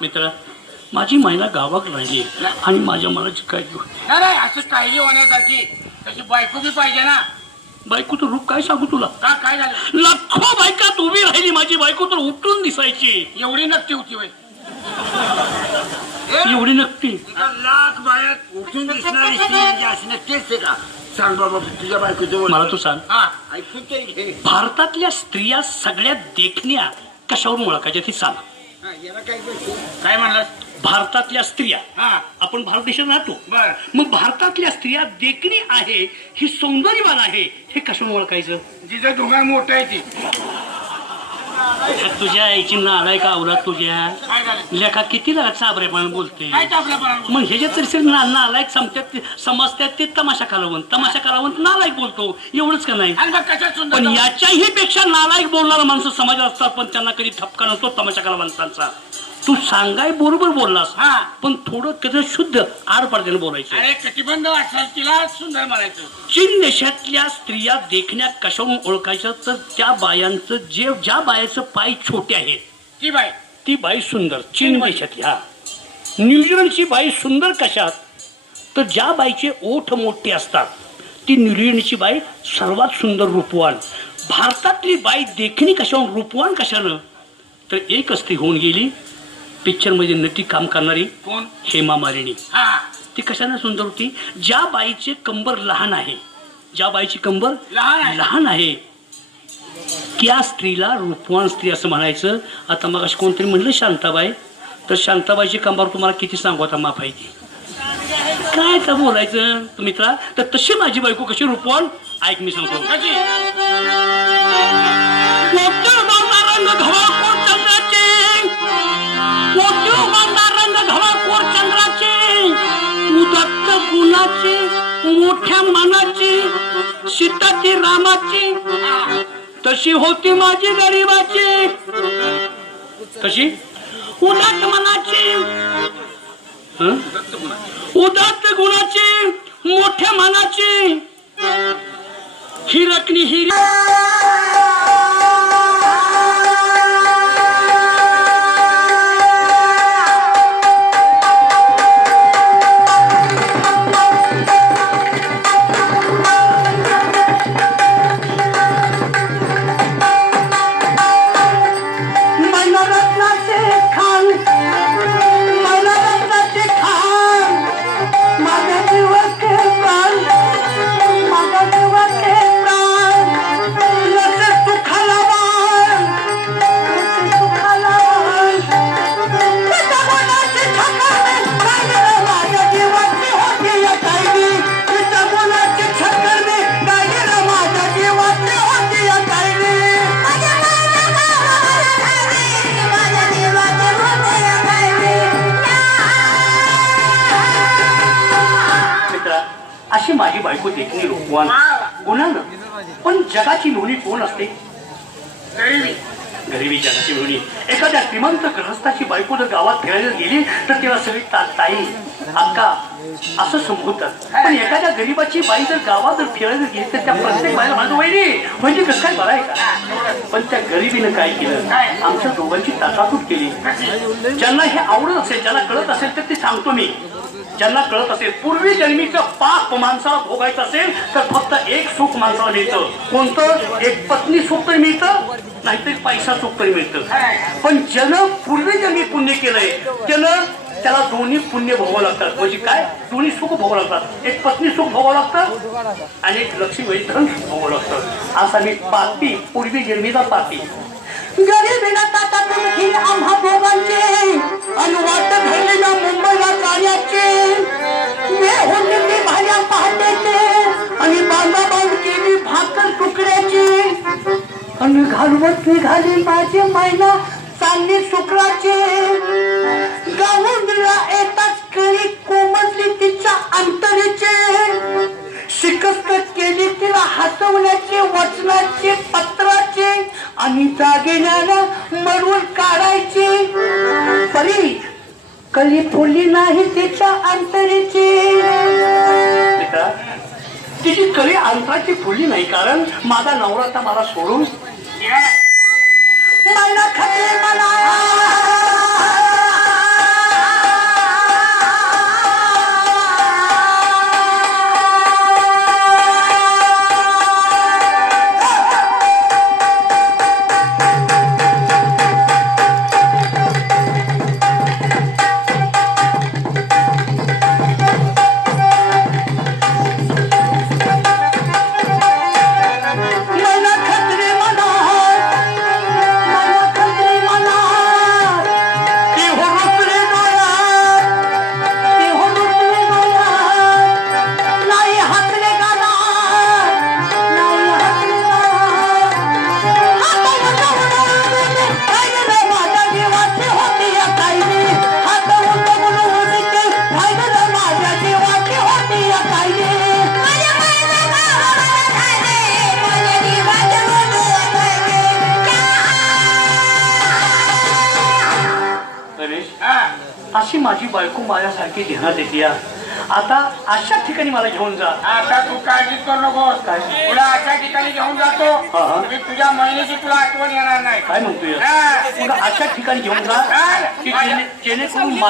मित्र माझी महिला गावात राहिली आणि माझ्या मनाची नाही असं काळजी होण्यासारखी. तशी बायको बी पाहिजे ना. बायको तर रूप काय सांगू तुला? का काय झालं? लाखो बायकात उभी राहिली माझी बायको तर उठून दिसायची. एवढी नक्की होती बाई एवढी नक्की? लाख बायात उठून दिसणारी स्त्री म्हणजे अशी नक्कीच आहे का? सांग बाबा तुझ्या बायकोचं मला तू सांग. हा ऐकून तरी घे. भारतातल्या स्त्रिया सगळ्यात देखण्या कशावरून ओळखायच्या ते सांग. हा, याला काय म्हणलास? भारतातल्या स्त्रिया हा. आपण भारत देशात राहतो. बर. मग भारतातल्या स्त्रिया देखणी आहे ही सौंदर्यवान आहे हे कशावरून ओळखायचं? जिचं धुंगार मोठं आहे ती. तुझ्या आईची नालाय का आवरात तुझ्या? काय झालं? लेखा किती लागा चाबऱ्यापणे बोलते? काय आपल्या बरोबर मग ह्याच्यात तरी सिर्फ ना नालायक समजतात ते- समजतात ते तमाशा कलावंत तमाशा कलावंत नालायक बोलतो. एवढंच का नाही? आणि मग कशात सुंदर पण याच्याही पेक्षा नालायक बोलणारा माणसं समाजात असतात पण त्यांना कधी ठपका नसतो तमाशा कलावंतांचा तू सांगाय बरोबर बोललास. हा. पण थोडं त्याचं शुद्ध आड पडद्याने बोलायचं. अरे कटिबंध असेल तिला सुंदर म्हणायचं. चीन देशातल्या स्त्रिया देखण्या कशावरून ओळखायचं तर त्या बायांचं जे ज्या बायाचं पाय छोटे आहेत. ती बाई. ती बाई सुंदर चीन देशातली हा. न्यूझीलंडची बाई सुंदर कशात? तर ज्या बाईचे ओठ मोठे असतात ती न्यूझीलंडची बाई सर्वात सुंदर रूपवान. भारतातली बाई देखणी कशावर रूपवान कशानं? तर एक स्त्री होऊन गेली पिक्चरमध्ये नटी काम करणारी कोण? हेमा मालिनी. हा. ती कशाने सुंदर होती? ज्या बाईचे कंबर लहान आहे ज्या बाईची कंबर लहान आहे. लहान आहे त्या स्त्रीला रूपवान स्त्री असं म्हणायचं. आता मग अशी कोणतरी म्हणलं शांताबाई तर शांताबाईची कंबर तुम्हाला किती सांगू आता माफ आहे ती काय तर बोलायचं? मित्रा तर तशी माझी बायको कशी रूपवान? ऐक मी सांगतो. कशी? होती रामाची. तशी होती माझी गरीबाची कशी? उदात मनाची. उदात गुणाची मोठ्या मनाची. हिरकणी हिरी. अशी माझी बायको देखणी रूपवान गुणानं. पण जगाची लोणी कोण असते? गरिबी जगाची लोणी एखाद्या श्रीमंत ग्रहस्थाची बायको जर गावात फिरायला गेली तर तेव्हा सगळी ताई अक्का असं संबोधतात. पण एखाद्या गरीबाची बाई जर गावात जर फिरायला गेली तर त्या प्रत्येक बाईला माझं वहिनी म्हणजे कसं काय बरं का? पण त्या गरिबीनं काय केलं? आमच्या दोघांची ताटातूट केली. ज्यांना हे आवडत असेल ज्यांना कळत असेल तर ते सांगतो मी. ज्यांना कळत असेल पूर्वी जन्मीचं पाप माणसाला भोगायचं असेल तर फक्त एक सुख माणसाला मिळतं. कोणतं? एक पत्नी सुख तरी मिळतं नाहीतर पैसा सुख तरी मिळतं. पण ज्यानं पूर्वी जन्मी पुण्य केलंय त्यानं त्याला दोन्ही पुण्य भोगावं लागतात. म्हणजे काय? दोन्ही सुख भोगावं लागतात. एक पत्नी सुख भोगावं लागतं आणि एक लक्ष्मी धन सुख भोगावं लागतं. असा मी पापी पूर्वी जन्मीचा पापी. आणि घालवत निघाली माझी महिना चालली शुक्राचे. गावून येताच कळी कोमजली तिच्या अंतरीचे. शिकस्त केली तिला हसवण्याचे वचनाचे पत्राचे. आणि जागेण्याला मरून काढायचे. तरी कली फुलली नाही तिच्या अंतरीची. तिची कली अंतराची फुलली नाही कारण माझा नवरा आता मला सोडून मला खरे मला अशी माझी बायको माझ्यासारखी ध्यानात येते आता अशा ठिकाणी मला घेऊन जा आता तू काळजी करू नकोस काय? तुला अशा ठिकाणी घेऊन जातो हा, हा. तुझ्या महिन्याची तुला आठवण येणार नाही काय म्हणतोय हा. अशा ठिकाणी घेऊन जा. की जेणे- जेणेकरून